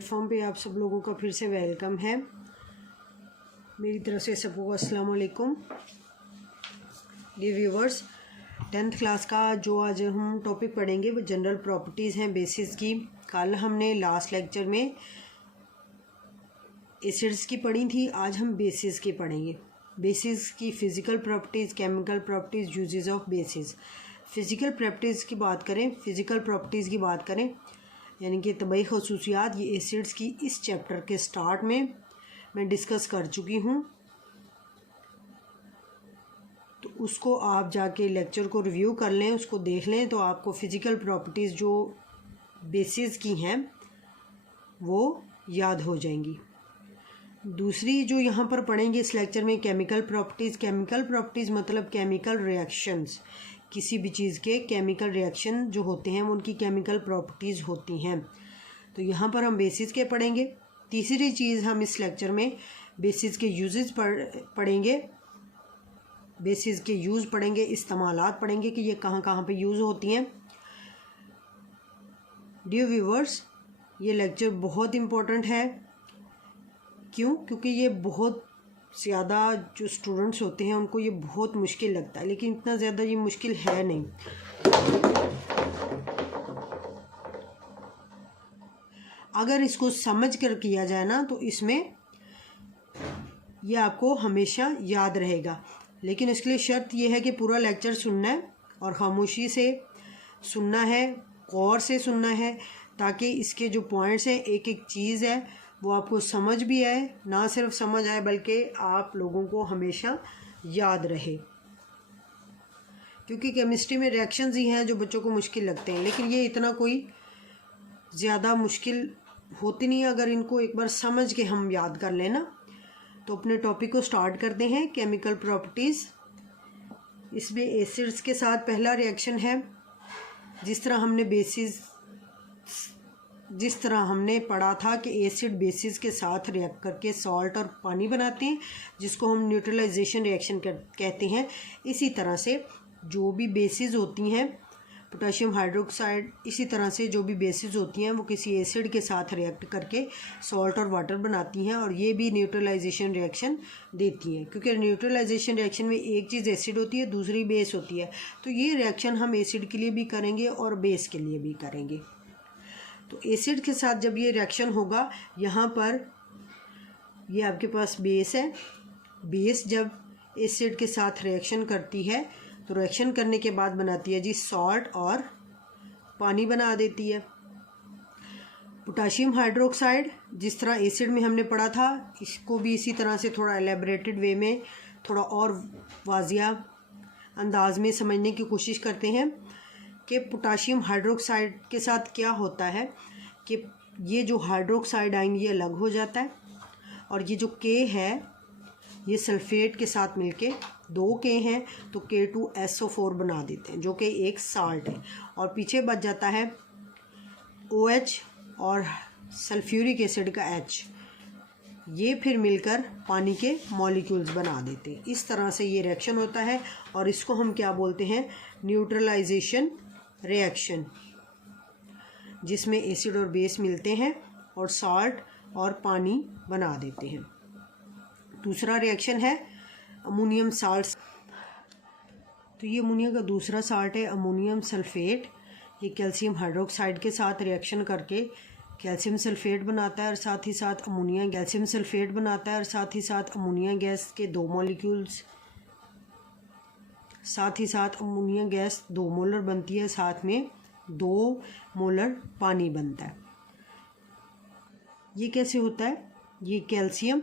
Platform पे आप सब लोगों का फिर से वेलकम है। मेरी तरफ से सबको अस्सलाम वालेकुम। डियर व्यूवर्स, 10th क्लास का जो आज हम टॉपिक पढ़ेंगे वो जनरल प्रॉपर्टीज़ हैं बेसिस की। कल हमने लास्ट लेक्चर में एसिड्स की पढ़ी थी, आज हम बेसिस की पढ़ेंगे। बेसिस की physical properties, chemical properties, uses of basis. Physical properties की बात करें, यानी कि तबई खसूसियात, ये एसिड्स की इस चैप्टर के स्टार्ट में मैं डिस्कस कर चुकी हूँ, तो उसको आप जाके लेक्चर को रिव्यू कर लें, उसको देख लें, तो आपको फ़िज़िकल प्रॉपर्टीज़ जो बेसिस की हैं वो याद हो जाएंगी। दूसरी जो यहाँ पर पढ़ेंगे इस लेक्चर में, केमिकल प्रॉपर्टीज़ मतलब केमिकल रिएक्शंस। किसी भी चीज़ के केमिकल रिएक्शन जो होते हैं वो उनकी केमिकल प्रॉपर्टीज़ होती हैं, तो यहाँ पर हम बेसिस के पढ़ेंगे। तीसरी चीज़ हम इस लेक्चर में बेसिस के यूजेस पढ़ेंगे, बेसिस के यूज़ पढ़ेंगे, इस्तेमालात पढ़ेंगे कि ये कहाँ कहाँ पे यूज़ होती हैं। डियर व्यूवर्स, ये लेक्चर बहुत इम्पोर्टेंट है। क्यों? क्योंकि ये बहुत ज़्यादा जो स्टूडेंट्स होते हैं उनको ये बहुत मुश्किल लगता है, लेकिन इतना ज़्यादा ये मुश्किल है नहीं। अगर इसको समझ कर किया जाए ना तो इसमें ये आपको हमेशा याद रहेगा, लेकिन इसके लिए शर्त ये है कि पूरा लेक्चर सुनना है और ख़ामोशी से सुनना है, गौर से सुनना है, ताकि इसके जो पॉइंट्स हैं, एक एक चीज़ है वो आपको समझ भी आए, ना सिर्फ समझ आए बल्कि आप लोगों को हमेशा याद रहे। क्योंकि केमिस्ट्री में रिएक्शंस ही हैं जो बच्चों को मुश्किल लगते हैं, लेकिन ये इतना कोई ज़्यादा मुश्किल होती नहीं है अगर इनको एक बार समझ के हम याद कर लें ना। तो अपने टॉपिक को स्टार्ट करते हैं। केमिकल प्रॉपर्टीज़, इसमें एसिड्स के साथ पहला रिएक्शन है। जिस तरह हमने पढ़ा था कि एसिड बेसिस के साथ रिएक्ट करके सॉल्ट और पानी बनाते हैं, जिसको हम न्यूट्रलाइजेशन रिएक्शन कहते हैं। इसी तरह से जो भी बेसिस होती हैं, पोटेशियम हाइड्रोक्साइड, इसी तरह से जो भी बेसिस होती हैं वो किसी एसिड के साथ रिएक्ट करके सॉल्ट और वाटर बनाती हैं, और ये भी न्यूट्रलाइजेशन रिएक्शन देती हैं। क्योंकि न्यूट्रलाइजेशन रिएक्शन में एक चीज़ एसिड होती है, दूसरी बेस होती है, तो ये रिएक्शन हम एसिड के लिए भी करेंगे और बेस के लिए भी करेंगे। तो एसिड के साथ जब ये रिएक्शन होगा, यहाँ पर ये आपके पास बेस है। बेस जब एसिड के साथ रिएक्शन करती है तो रिएक्शन करने के बाद बनाती है जी सॉल्ट और पानी बना देती है। पोटेशियम हाइड्रोक्साइड, जिस तरह एसिड में हमने पढ़ा था, इसको भी इसी तरह से थोड़ा एलेबरेटेड वे में, थोड़ा और वाजिया अंदाज में समझने की कोशिश करते हैं कि पोटेशियम हाइड्रोक्साइड के साथ क्या होता है कि ये जो हाइड्रोक्साइड आएंगे ये अलग हो जाता है, और ये जो के है ये सल्फेट के साथ मिलके, दो के हैं तो K2SO4 बना देते हैं, जो कि एक साल्ट है, और पीछे बच जाता है OH और सल्फ्यूरिक एसिड का H। ये फिर मिलकर पानी के मॉलिक्यूल्स बना देते हैं। इस तरह से ये रिएक्शन होता है, और इसको हम क्या बोलते हैं? न्यूट्रलाइजेशन रिएक्शन, जिसमें एसिड और बेस मिलते हैं और सॉल्ट और पानी बना देते हैं। दूसरा रिएक्शन है अमोनियम साल्ट। तो ये अमोनिया का दूसरा साल्ट है अमोनियम सल्फेट। ये कैल्शियम हाइड्रोक्साइड के साथ रिएक्शन करके कैल्शियम सल्फेट बनाता है, और साथ ही साथ अमोनिया कैल्शियम सल्फेट बनाता है, और साथ ही साथ अमोनिया गैस के दो मॉलिक्यूल्स, साथ ही साथ अमोनिया गैस 2 मोलर बनती है, साथ में 2 मोलर पानी बनता है। ये कैसे होता है? ये कैल्शियम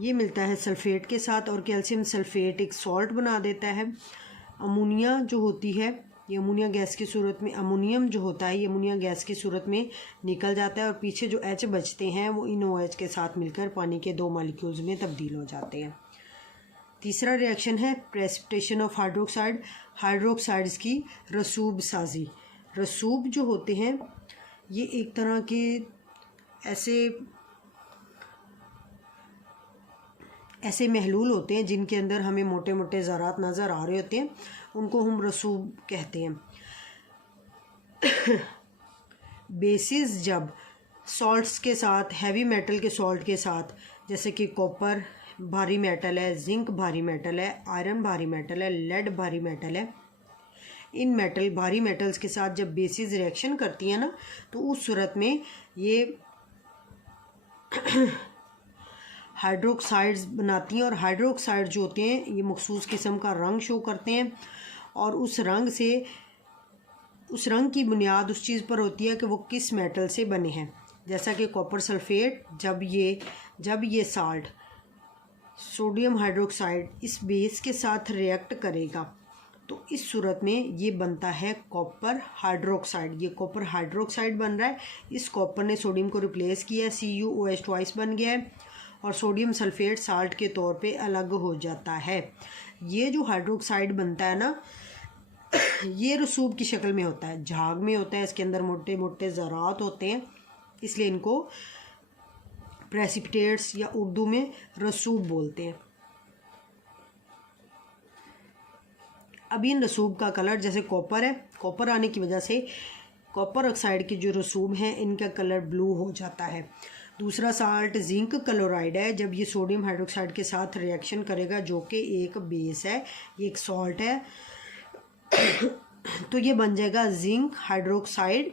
ये मिलता है सल्फेट के साथ, और कैल्शियम सल्फेट एक सॉल्ट बना देता है। अमोनिया जो होती है ये अमोनिया गैस की सूरत में, अमोनियम जो होता है ये अमोनिया गैस की सूरत में निकल जाता है, और पीछे जो H बचते हैं वो इन OH के साथ मिलकर पानी के 2 मॉलिक्यूल्स में तब्दील हो जाते हैं। तीसरा रिएक्शन है प्रेसिपिटेशन ऑफ हाइड्रोक्साइड, हाइड्रोक्साइड्स की रसूब साजी। रसूब जो होते हैं ये एक तरह के ऐसे महलूल होते हैं जिनके अंदर हमें मोटे मोटे ज़रात नज़र आ रहे होते हैं, उनको हम रसूब कहते हैं। बेसिस जब सॉल्ट्स के साथ, हैवी मेटल के सॉल्ट के साथ, जैसे कि कॉपर भारी मेटल है, जिंक भारी मेटल है, आयरन भारी मेटल है, लेड भारी मेटल है। इन भारी मेटल्स के साथ जब बेसिस रिएक्शन करती हैं ना, तो उस सूरत में ये हाइड्रोक्साइड्स बनाती हैं, और हाइड्रोक्साइड जो होते हैं ये मखसूस किस्म का रंग शो करते हैं, और उस रंग की बुनियाद उस चीज़ पर होती है कि वो किस मेटल से बने हैं। जैसा कि कॉपर सल्फेट, जब ये साल्ट सोडियम हाइड्रोक्साइड इस बेस के साथ रिएक्ट करेगा तो इस सूरत में ये बनता है कॉपर हाइड्रोक्साइड। ये कॉपर हाइड्रोक्साइड बन रहा है। इस कॉपर ने सोडियम को रिप्लेस किया है, CuOH ट्वाइस बन गया है, और सोडियम सल्फेट साल्ट के तौर पे अलग हो जाता है। ये जो हाइड्रोक्साइड बनता है ना, ये रसूब की शक्ल में होता है, झाग में होता है, इसके अंदर मोटे मोटे ज़रात होते हैं, इसलिए इनको प्रेसिपिटेट्स या उर्दू में रसूब बोलते हैं। अब इन रसूब का कलर, जैसे कॉपर है, कॉपर आने की वजह से कॉपर ऑक्साइड के जो रसूब हैं इनका कलर ब्लू हो जाता है। दूसरा साल्ट जिंक क्लोराइड है। जब ये सोडियम हाइड्रोक्साइड के साथ रिएक्शन करेगा, जो कि एक बेस है, ये एक सॉल्ट है, तो ये बन जाएगा जिंक हाइड्रोक्साइड,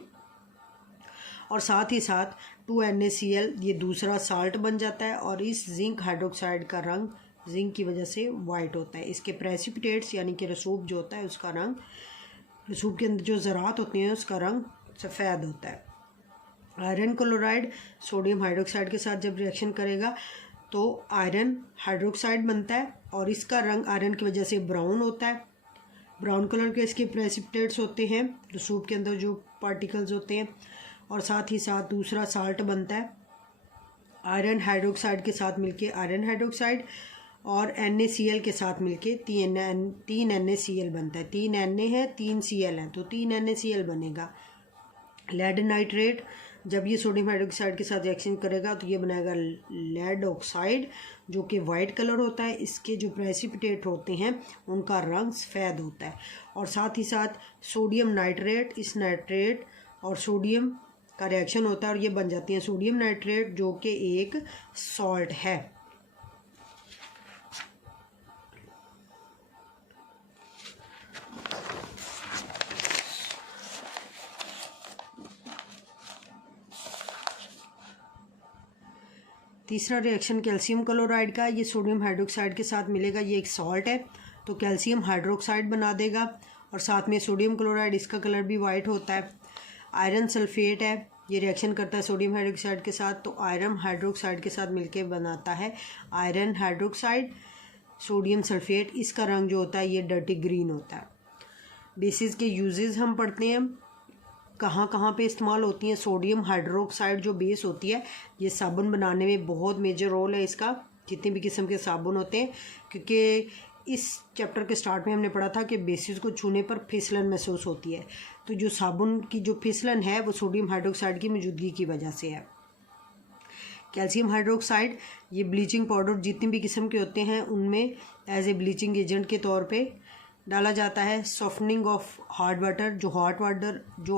और साथ ही साथ 2NaCl ये दूसरा साल्ट बन जाता है, और इस जिंक हाइड्रोक्साइड का रंग जिंक की वजह से वाइट होता है। इसके प्रेसिपिटेट्स यानी कि रसूब जो होता है उसका रंग, रसूब के अंदर जो ज़रात होती हैं उसका रंग सफ़ेद होता है। आयरन क्लोराइड सोडियम हाइड्रोक्साइड के साथ जब रिएक्शन करेगा तो आयरन हाइड्रोक्साइड बनता है, और इसका रंग आयरन की वजह से ब्राउन होता है। ब्राउन कलर के इसके प्रेसिपिटेट्स होते हैं, रसूब के अंदर जो पार्टिकल्स होते हैं, और साथ ही साथ दूसरा साल्ट बनता है आयरन हाइड्रोक्साइड के साथ मिलके आयरन हाइड्रोक्साइड, और NaCl के साथ मिलके 3NaCl बनता है। 3 Na है, 3 Cl है, तो 3 NaCl बनेगा। लेड नाइट्रेट जब ये सोडियम हाइड्रोक्साइड के साथ रिएक्शन करेगा तो ये बनाएगा लेड ऑक्साइड, जो कि वाइट कलर होता है। इसके जो प्रेसिपिटेट होते हैं उनका रंग सफ़ेद होता है। और साथ ही साथ सोडियम नाइट्रेट, इस नाइट्रेट और सोडियम का रिएक्शन होता है और ये बन जाती है सोडियम नाइट्रेट, जो कि एक सॉल्ट है। तीसरा रिएक्शन कैल्शियम क्लोराइड का, ये सोडियम हाइड्रोक्साइड के साथ मिलेगा, ये एक सॉल्ट है, तो कैल्शियम हाइड्रोक्साइड बना देगा, और साथ में सोडियम क्लोराइड, इसका कलर भी वाइट होता है। आयरन सल्फेट है, ये रिएक्शन करता है सोडियम हाइड्रोक्साइड के साथ, तो आयरन हाइड्रोक्साइड के साथ मिलके बनाता है आयरन हाइड्रोक्साइड, सोडियम सल्फेट। इसका रंग जो होता है ये डर्टी ग्रीन होता है। बेसिस के यूजेस हम पढ़ते हैं, कहाँ कहाँ पे इस्तेमाल होती हैं। सोडियम हाइड्रोक्साइड जो बेस होती है, ये साबुन बनाने में बहुत मेजर रोल है इसका, जितने भी किस्म के साबुन होते हैं, क्योंकि इस चैप्टर के स्टार्ट में हमने पढ़ा था कि बेसिस को छूने पर फिसलन महसूस होती है, तो जो साबुन की जो फिसलन है वो सोडियम हाइड्रोक्साइड की मौजूदगी की वजह से है। कैल्शियम हाइड्रोक्साइड, ये ब्लीचिंग पाउडर जितने भी किस्म के होते हैं उनमें एज ए ब्लीचिंग एजेंट के तौर पे डाला जाता है। सॉफ्टनिंग ऑफ हार्ड वाटर, जो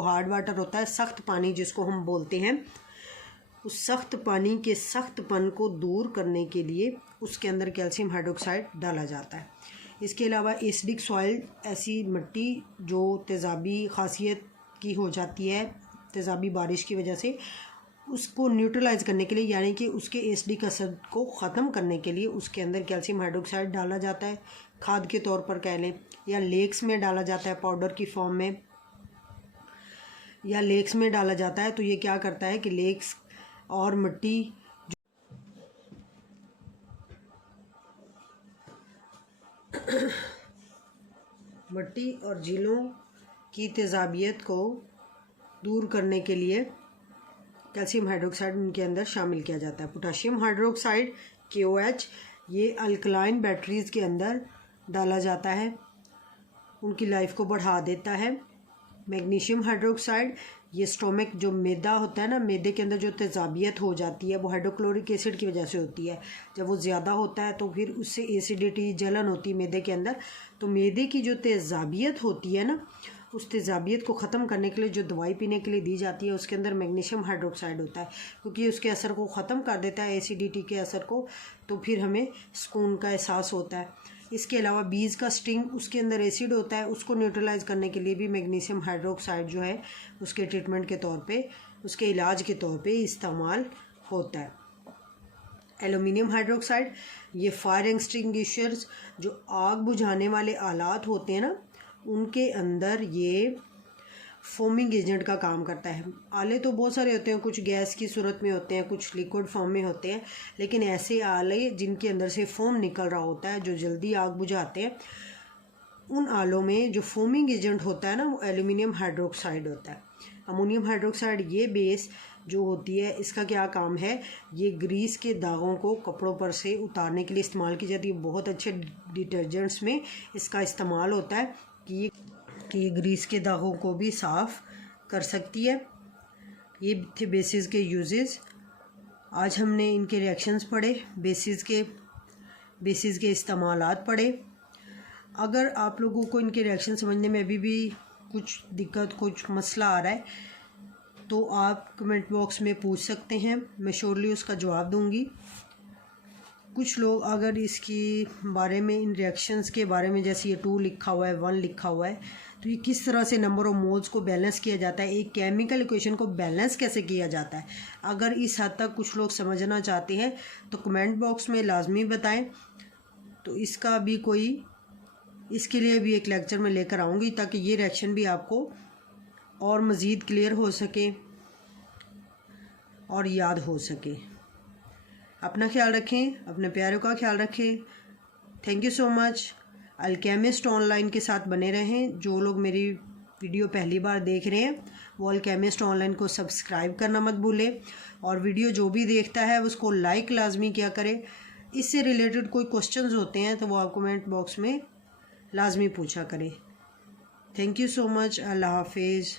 हार्ड वाटर होता है, सख्त पानी जिसको हम बोलते हैं, उस सख्त पानी के सख्तपन को दूर करने के लिए उसके अंदर कैल्शियम हाइड्रोक्साइड डाला जाता है। इसके अलावा एसिडिक सॉइल, ऐसी मिट्टी जो तेज़ाबी खासियत की हो जाती है तेज़ाबी बारिश की वजह से, उसको न्यूट्रलाइज करने के लिए, यानी कि उसके एसिडिक असर को ख़त्म करने के लिए उसके अंदर कैल्शियम हाइड्रोक्साइड डाला जाता है, खाद के तौर पर कह लें, या लेक्स में डाला जाता है पाउडर की फॉर्म में, या लेक्स में डाला जाता है। तो ये क्या करता है कि लेक्स और मिट्टी और झीलों की तेज़ाबियत को दूर करने के लिए कैल्शियम हाइड्रोक्साइड उनके अंदर शामिल किया जाता है। पोटाशियम हाइड्रोक्साइड KOH, ये अल्कलाइन बैटरीज़ के अंदर डाला जाता है, उनकी लाइफ को बढ़ा देता है। मैग्नीशियम हाइड्रोक्साइड, ये स्टोमक जो मैदा होता है ना, मैदे के अंदर जो तेज़ाबियत हो जाती है वो हाइड्रोक्लोरिक एसिड की वजह से होती है। जब वो ज़्यादा होता है तो फिर उससे एसिडिटी, जलन होती है मैदे के अंदर। तो मैदे की जो तेज़ाबियत होती है ना, उस तेज़ाबियत को ख़त्म करने के लिए जो दवाई पीने के लिए दी जाती है उसके अंदर मैग्नीशियम हाइड्रोक्साइड होता है, क्योंकि उसके असर को ख़त्म कर देता है, एसिडिटी के असर को, तो फिर हमें सुकून का एहसास होता है। इसके अलावा बीज का स्टिंग, उसके अंदर एसिड होता है, उसको न्यूट्रलाइज करने के लिए भी मैग्नीशियम हाइड्रोक्साइड जो है उसके ट्रीटमेंट के तौर पे, उसके इलाज के तौर पे इस्तेमाल होता है। एल्युमिनियम हाइड्रोक्साइड, ये फायर एक्सटिंग्विशर्स जो आग बुझाने वाले आलात होते हैं ना, उनके अंदर ये फोमिंग एजेंट का काम करता है। आले तो बहुत सारे होते हैं, कुछ गैस की सूरत में होते हैं, कुछ लिक्विड फॉर्म में होते हैं, लेकिन ऐसे आले जिनके अंदर से फोम निकल रहा होता है, जो जल्दी आग बुझाते हैं, उन आलों में जो फोमिंग एजेंट होता है ना, वो एल्युमिनियम हाइड्रोक्साइड होता है। अमोनियम हाइड्रोक्साइड ये बेस जो होती है, इसका क्या काम है, ये ग्रीस के दागों को कपड़ों पर से उतारने के लिए इस्तेमाल की जाती है। बहुत अच्छे डिटर्जेंट्स में इसका इस्तेमाल होता है कि ये ग्रीस के दागों को भी साफ़ कर सकती है। ये थे बेसिस के यूजेस। आज हमने इनके रिएक्शंस पढ़े, बेसिस के इस्तेमालात पढ़े। अगर आप लोगों को इनके रिएक्शन समझने में अभी भी कुछ दिक्कत, कुछ मसला आ रहा है, तो आप कमेंट बॉक्स में पूछ सकते हैं, मैं श्योरली उसका जवाब दूंगी। कुछ लोग अगर इसकी बारे में, इन रिएक्शंस के बारे में, जैसे ये 2 लिखा हुआ है, 1 लिखा हुआ है, तो ये किस तरह से नंबर ऑफ मोल्स को बैलेंस किया जाता है, एक केमिकल इक्वेशन को बैलेंस कैसे किया जाता है, अगर इस हद तक कुछ लोग समझना चाहते हैं तो कमेंट बॉक्स में लाजमी बताएं। तो इसका भी इसके लिए भी एक लेक्चर में लेकर आऊँगी, ताकि ये रिएक्शन भी आपको और मज़ीद क्लियर हो सके और याद हो सके। अपना ख्याल रखें, अपने प्यारों का ख्याल रखें। Thank you so much. Alchemist online के साथ बने रहें। जो लोग मेरी वीडियो पहली बार देख रहे हैं वो अल्केमिस्ट ऑनलाइन को सब्सक्राइब करना मत भूलें, और वीडियो जो भी देखता है उसको लाइक लाजमी किया करें। इससे रिलेटेड कोई क्वेश्चंस होते हैं तो वो आप कमेंट बॉक्स में लाजमी पूछा करें। Thank you so much. अल्लाह हाफिज़।